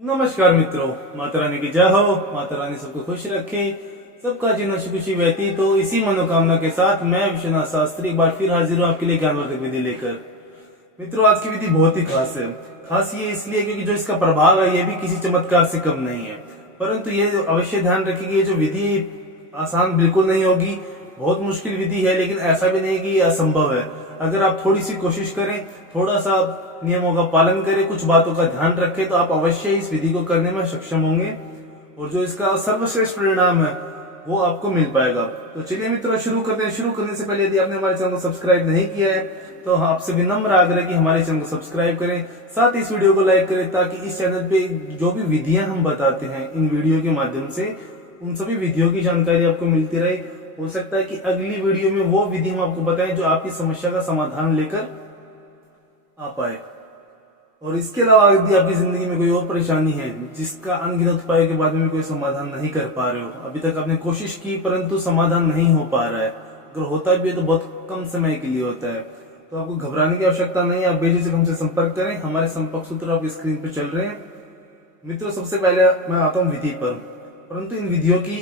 नमस्कार मित्रों, माता रानी की जय हो। माता रानी सबको खुश रखे, सबका जीवन खुशी खुशी व्यतीत हो। इसी मनोकामना के साथ मैं विश्वनाथ शास्त्री एक बार फिर हाजिर हूँ आपके लिए ज्ञानवर्धक विधि लेकर। मित्रों, आज की विधि बहुत ही खास है। खास ये इसलिए क्योंकि जो इसका प्रभाव है ये भी किसी चमत्कार से कम नहीं है। परंतु ये अवश्य ध्यान रखिए, ये जो विधि आसान बिल्कुल नहीं होगी, बहुत मुश्किल विधि है। लेकिन ऐसा भी नहीं कि ये असंभव है। अगर आप थोड़ी सी कोशिश करें, थोड़ा सा नियमों का पालन करें, कुछ बातों का ध्यान रखें, तो आप अवश्य इस विधि को करने में सक्षम होंगे और जो इसका सर्वश्रेष्ठ परिणाम है वो आपको मिल पाएगा। तो चलिए मित्रों, शुरू करते हैं। शुरू करने से पहले यदि आपने हमारे चैनल को सब्सक्राइब नहीं किया है तो आपसे विनम्र आग्रह है कि हमारे चैनल को सब्सक्राइब करें, साथ ही इस वीडियो को लाइक करें, ताकि इस चैनल पे जो भी विधियां हम बताते हैं इन वीडियो के माध्यम से, उन सभी विधियों की जानकारी आपको मिलती रहे। हो सकता है कि अगली वीडियो में वो विधि हम आपको बताएं जो आपकी समस्या का समाधान लेकर आ पाए। और इसके अलावा यदि आपकी जिंदगी में कोई और परेशानी है जिसका अनगिनत उपायों के बाद में कोई समाधान नहीं कर पा रहे हो, अभी तक आपने कोशिश की परंतु समाधान नहीं हो पा रहा है, अगर होता भी है तो बहुत कम समय के लिए होता है, तो आपको घबराने की आवश्यकता नहीं है। आप बेझिझक हमसे संपर्क करें। हमारे संपर्क सूत्र आपकी स्क्रीन पर चल रहे हैं। मित्रों, सबसे पहले मैं आता हूँ विधि पर। परंतु इन विधियों की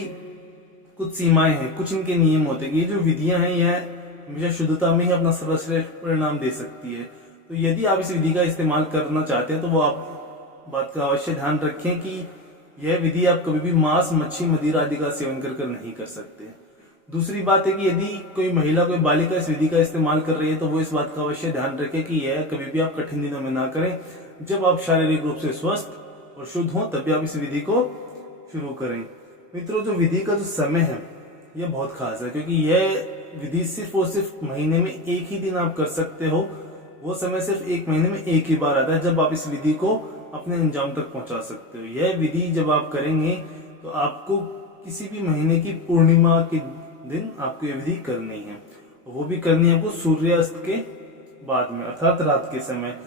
कुछ सीमाएं हैं, कुछ इनके नियम होते हैं। ये जो विधियां हैं यह हमेशा शुद्धता में ही अपना सर्वश्रेष्ठ परिणाम दे सकती है। तो यदि आप इस विधि का इस्तेमाल करना चाहते हैं तो वो आप बात का अवश्य ध्यान रखें कि यह विधि आप कभी भी मांस, मच्छी, मदिरा आदि का सेवन कर नहीं कर सकते। दूसरी बात है कि यदि कोई महिला, कोई बालिका इस विधि का इस्तेमाल कर रही है तो वो इस बात का अवश्य ध्यान रखें कि यह कभी भी आप कठिन दिनों में ना करें। जब आप शारीरिक रूप से स्वस्थ और शुद्ध हो तभी आप इस विधि को शुरू करें। मित्रों, जो विधि का जो समय है यह बहुत खास है, क्योंकि यह विधि सिर्फ और सिर्फ महीने में एक ही दिन आप कर सकते हो। वो समय सिर्फ एक महीने में एक ही बार आता है जब आप इस विधि को अपने अंजाम तक पहुंचा सकते हो। यह विधि जब आप करेंगे तो आपको किसी भी महीने की पूर्णिमा के दिन आपको यह विधि करनी है। वो भी करनी है आपको सूर्यास्त के बाद में, अर्थात रात के समय।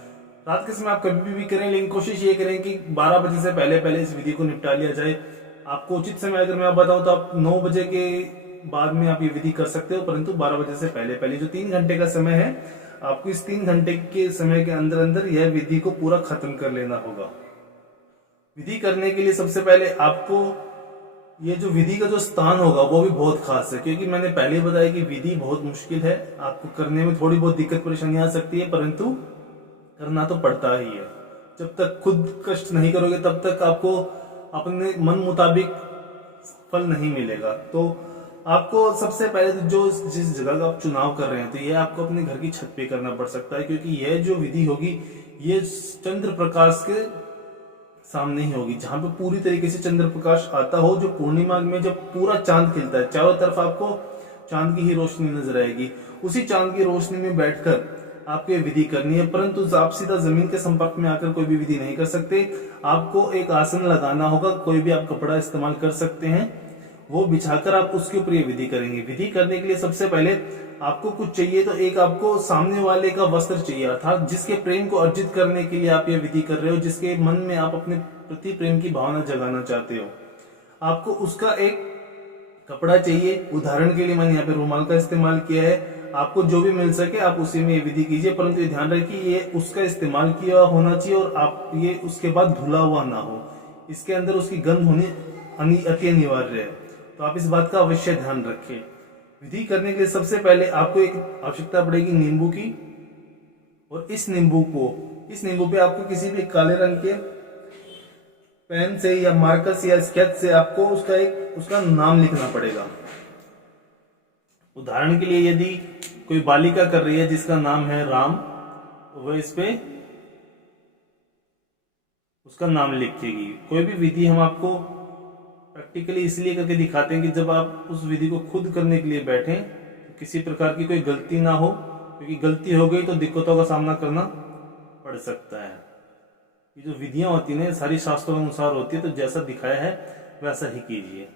रात के समय आप कभी भी करें, लेकिन कोशिश ये करें कि 12 बजे से पहले पहले इस विधि को निपटा लिया जाए। आपको उचित समय अगर मैं बताऊं तो आप 9 बजे के बाद में आप ये विधि कर सकते हो, परंतु 12 बजे से पहले पहले जो 3 घंटे का समय है, आपको इस 3 घंटे के समय के अंदर अंदर यह विधि को पूरा खत्म कर लेना होगा। विधि करने के लिए सबसे पहले आपको ये जो विधि का जो स्थान होगा वो भी बहुत खास है, क्योंकि मैंने पहले ही बताया कि विधि बहुत मुश्किल है। आपको करने में थोड़ी बहुत दिक्कत परेशानी आ सकती है, परंतु करना तो पड़ता ही है। जब तक खुद कष्ट नहीं करोगे तब तक आपको अपने मन मुताबिक फल नहीं मिलेगा। तो आपको सबसे पहले तो जो जिस जगह का आप चुनाव कर रहे हैं तो ये आपको अपने घर की छत पे करना पड़ सकता है, क्योंकि यह जो विधि होगी ये चंद्र प्रकाश के सामने ही होगी, जहां पे पूरी तरीके से चंद्र प्रकाश आता हो। जो पूर्णिमा में जब पूरा चांद खिलता है, चारों तरफ आपको चांद की ही रोशनी नजर आएगी। उसी चांद की रोशनी में बैठकर आपको ये विधि करनी है। परंतु आप सीधा जमीन के संपर्क में आकर कोई भी विधि नहीं कर सकते। आपको एक आसन लगाना होगा, कोई भी आप कपड़ा इस्तेमाल कर सकते हैं, वो बिछाकर आप उसके ऊपर ये विधि करेंगे। विधि करने के लिए सबसे पहले आपको कुछ चाहिए, तो एक आपको सामने वाले का वस्त्र चाहिए, अर्थात जिसके प्रेम को अर्जित करने के लिए आप ये विधि कर रहे हो, जिसके मन में आप अपने प्रति प्रेम की भावना जगाना चाहते हो। आपको उसका एक कपड़ा चाहिए। उदाहरण के लिए मैंने यहाँ पे रुमाल का इस्तेमाल किया है। आपको जो भी मिल सके आप उसी में ये विधि कीजिए, परंतु ये ध्यान रखिए ये उसका इस्तेमाल किया होना चाहिए और आप ये उसके बाद धुला हुआ ना हो। इसके अंदर उसकी गंध होनी अति अनिवार्य है, तो आप इस बात का अवश्य ध्यान रखें। विधि करने के लिए सबसे पहले आपको एक आवश्यकता पड़ेगी नींबू की, और इस नींबू पे आपको किसी भी काले रंग के पेन से या मार्कर से या स्केच से आपको उसका नाम लिखना पड़ेगा। उदाहरण के लिए यदि कोई बालिका कर रही है जिसका नाम है राम, तो वह इस पे उसका नाम लिखेगी। कोई भी विधि हम आपको प्रैक्टिकली इसलिए करके दिखाते हैं कि जब आप उस विधि को खुद करने के लिए बैठें तो किसी प्रकार की कोई गलती ना हो, क्योंकि गलती हो गई तो दिक्कतों का सामना करना पड़ सकता है। ये जो विधियां होती है सारी शास्त्रों अनुसार होती है, तो जैसा दिखाया है वैसा ही कीजिए।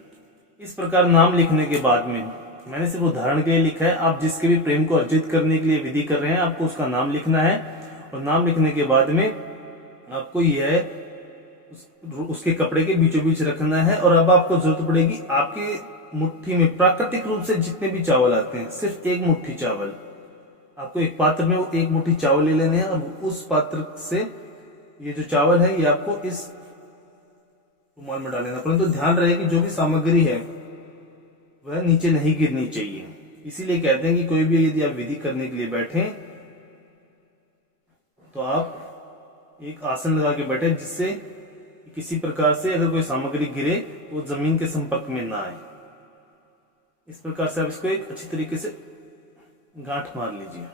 इस प्रकार नाम लिखने के बाद में, मैंने सिर्फ उदाहरण के लिए लिखा है, आप जिसके भी प्रेम को अर्जित करने के लिए विधि कर रहे हैं आपको उसका नाम लिखना है। और नाम लिखने के बाद में आपको यह उसके कपड़े के बीचों बीच रखना है। और अब आपको जरूरत पड़ेगी आपके मुट्ठी में प्राकृतिक रूप से जितने भी चावल आते हैं, सिर्फ एक मुट्ठी चावल। आपको एक पात्र में वो एक मुट्ठी चावल ले लेने हैं और उस पात्र से ये जो चावल है ये आपको इस रुमाल में डाल लेना, परंतु ध्यान रहे कि जो भी सामग्री है वह नीचे नहीं गिरनी चाहिए। इसीलिए कहते हैं कि कोई भी यदि आप विधि करने के लिए बैठे तो आप एक आसन लगा के बैठे जिससे किसी प्रकार से अगर कोई सामग्री गिरे तो वो जमीन के संपर्क में ना आए। इस प्रकार से आप इसको एक अच्छी तरीके से गांठ मार लीजिए।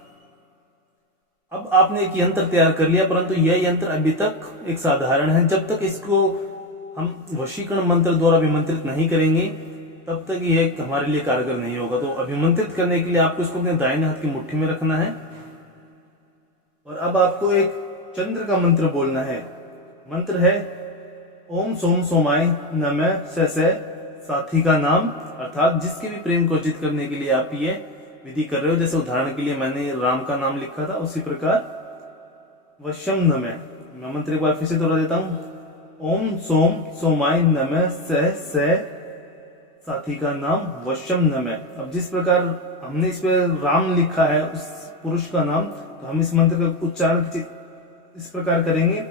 अब आपने एक यंत्र तैयार कर लिया, परंतु यह यंत्र अभी तक एक साधारण है। जब तक इसको हम वशीकरण मंत्र द्वारा अभिमंत्रित नहीं करेंगे तब तक यह हमारे लिए कारगर नहीं होगा। तो अभिमंत्रित करने के लिए आपको इसको अपने दाहिने हाथ की मुट्ठी में रखना है और अब आपको एक चंद्र का मंत्र बोलना है। मंत्र है ओम सोम सोमाय नमः स साथी का नाम, अर्थात जिसके भी प्रेम को अर्जित करने के लिए आप ये विधि कर रहे हो। जैसे उदाहरण के लिए मैंने राम का नाम लिखा था, उसी प्रकार वश्यम नमः। मैं मंत्र एक बार फिर से दोहरा देता हूं। ओम सोम सोमाय नमः स साथी का नाम वश्यम नमः। अब जिस प्रकार हमने इस पे राम लिखा है उस पुरुष का नाम, तो हम इस मंत्र का उच्चारण इस प्रकार करेंगे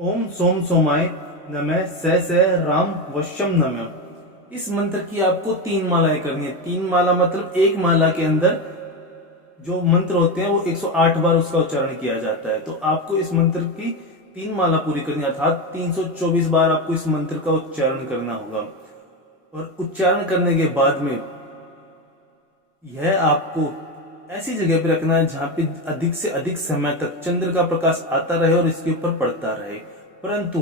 ओम सोम सोमाय नमः स राम वश्यम नमः। इस मंत्र की आपको 3 मालाएं करनी है। 3 माला मतलब एक माला के अंदर जो मंत्र होते हैं वो 108 बार उसका उच्चारण किया जाता है। तो आपको इस मंत्र की 3 माला पूरी करनी है, अर्थात 324 बार आपको इस मंत्र का उच्चारण करना होगा। और उच्चारण करने के बाद में यह आपको ऐसी जगह पे रखना है जहां पे अधिक से अधिक समय तक चंद्र का प्रकाश आता रहे और इसके ऊपर पड़ता रहे। परंतु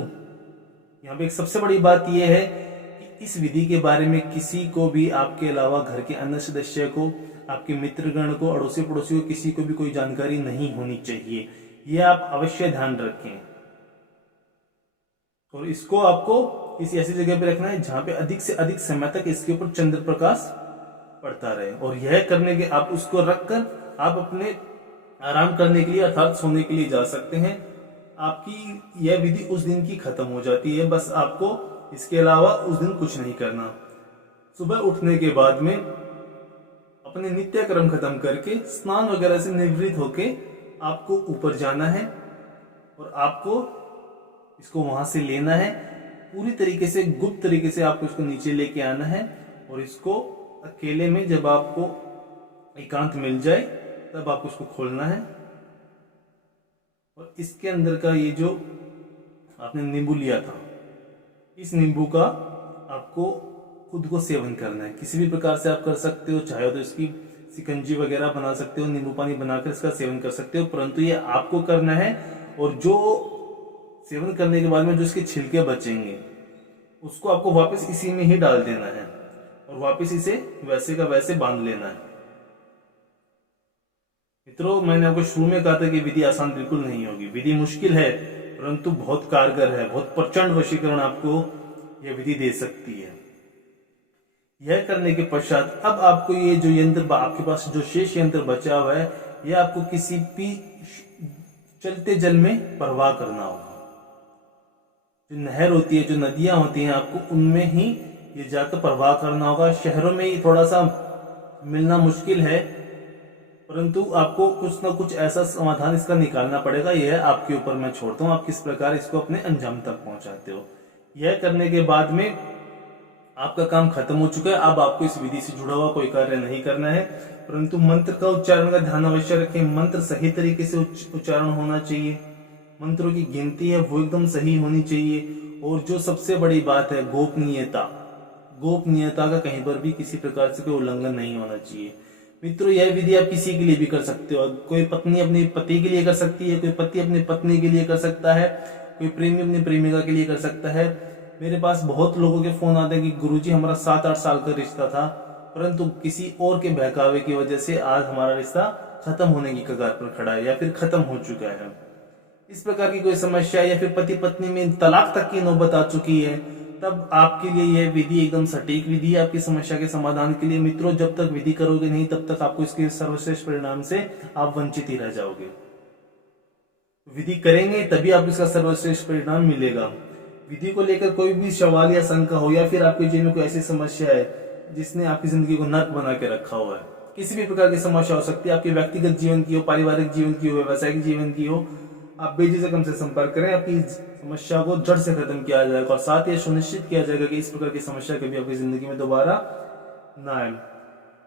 यहाँ पे एक सबसे बड़ी बात यह है कि इस विधि के बारे में किसी को भी आपके अलावा घर के अन्य सदस्य को, आपके मित्रगण को, अड़ोसी पड़ोसी को, किसी को भी कोई जानकारी नहीं होनी चाहिए। यह आप अवश्य ध्यान रखें। और इसको आपको इस ऐसी जगह पे रखना है जहां पे अधिक से अधिक समय तक इसके ऊपर चंद्र प्रकाश पड़ता रहे। और यह करने के आप उसको रखकर आप अपने आराम करने के लिए अर्थात सोने के लिए जा सकते हैं। आपकी यह विधि उस दिन की खत्म हो जाती है। बस आपको इसके अलावा उस दिन कुछ नहीं करना। सुबह उठने के बाद में अपने नित्य कर्म खत्म करके स्नान वगैरह से निवृत्त होके आपको ऊपर जाना है और आपको इसको वहां से लेना है। पूरी तरीके से गुप्त तरीके से आपको इसको नीचे लेके आना है और इसको अकेले में जब आपको एकांत मिल जाए तब आपको इसको खोलना है। और इसके अंदर का ये जो आपने नींबू लिया था, इस नींबू का आपको खुद को सेवन करना है। किसी भी प्रकार से आप कर सकते हो, चाहे तो इसकी सिकंजी वगैरह बना सकते हो, नींबू पानी बनाकर इसका सेवन कर सकते हो, परंतु ये आपको करना है। और जो सेवन करने के बाद में जो इसके छिलके बचेंगे उसको आपको वापस इसी में ही डाल देना है और वापस इसे वैसे का वैसे बांध लेना है। मित्रों, मैंने आपको शुरू में कहा था कि विधि आसान बिल्कुल नहीं होगी। विधि मुश्किल है परंतु बहुत कारगर है। बहुत प्रचंड वशीकरण आपको यह विधि दे सकती है। यह करने के पश्चात अब आपको ये जो यंत्र आपके पास जो शेष यंत्र बचा हुआ है यह आपको किसी भी चलते जल में प्रवाह करना होगा। जो नहर होती है, जो नदियां होती हैं, आपको उनमें ही ये जाकर प्रवाह करना होगा। शहरों में ये थोड़ा सा मिलना मुश्किल है, परंतु आपको कुछ ना कुछ ऐसा समाधान इसका निकालना पड़ेगा। यह आपके ऊपर मैं छोड़ता हूं, आप किस प्रकार इसको अपने अंजाम तक पहुंचाते हो। यह करने के बाद में आपका काम खत्म हो चुका है। अब आपको इस विधि से जुड़ा हुआ कोई कार्य नहीं करना है, परंतु मंत्र का उच्चारण का ध्यान अवश्य रखें। मंत्र सही तरीके से उच्चारण होना चाहिए। मंत्रों की गिनती है वो एकदम सही होनी चाहिए। और जो सबसे बड़ी बात है गोपनीयता, गोपनीयता का कहीं पर भी किसी प्रकार से कोई उल्लंघन नहीं होना चाहिए। मित्रों, यह विधि आप किसी के लिए भी कर सकते हो। कोई पत्नी अपने पति के लिए कर सकती है, कोई पति अपनी पत्नी के लिए कर सकता है, कोई प्रेमी अपनी प्रेमिका के लिए कर सकता है। मेरे पास बहुत लोगों के फोन आते हैं कि गुरुजी हमारा 7-8 साल का रिश्ता था, परंतु किसी और के बहकावे की वजह से आज हमारा रिश्ता खत्म होने की कगार पर खड़ा है या फिर खत्म हो चुका है। इस प्रकार की कोई समस्या या फिर पति पत्नी में तलाक तक की नौबत आ चुकी है, तब आपके लिए यह विधि एकदम सटीक विधि है आपकी समस्या के समाधान के लिए। मित्रों, जब तक विधि करोगे नहीं तब तक आपको इसके सर्वश्रेष्ठ परिणाम से आप वंचित ही रह जाओगे। विधि करेंगे तभी आपको इसका सर्वश्रेष्ठ परिणाम मिलेगा। विधि को लेकर कोई भी सवाल या शंका हो या फिर आपके जीवन में कोई ऐसी समस्या है जिसने आपकी जिंदगी को नर्क बना के रखा हुआ है, किसी भी प्रकार की समस्या हो सकती है, आपके व्यक्तिगत जीवन की हो, पारिवारिक जीवन की हो, व्यवसायिक जीवन की हो, आप बेझिझक हमसे संपर्क करें, आपकी समस्या को जड़ से खत्म किया जाएगा और साथ ही सुनिश्चित किया जाएगा कि इस प्रकार की समस्या कभी आपकी जिंदगी में दोबारा ना आए।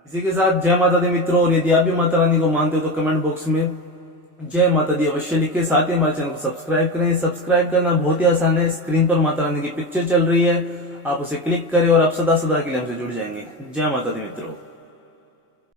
इसी के साथ जय माता दी मित्रों, और यदि आप भी माता रानी को मानते हो तो कमेंट बॉक्स में जय माता दी अवश्य लिखे। साथ ही हमारे चैनल को सब्सक्राइब करें। सब्सक्राइब करना बहुत ही आसान है, स्क्रीन पर माता रानी की पिक्चर चल रही है, आप उसे क्लिक करें और आप सदा सदा के लिए हमसे जुड़ जाएंगे। जय माता दी मित्रों।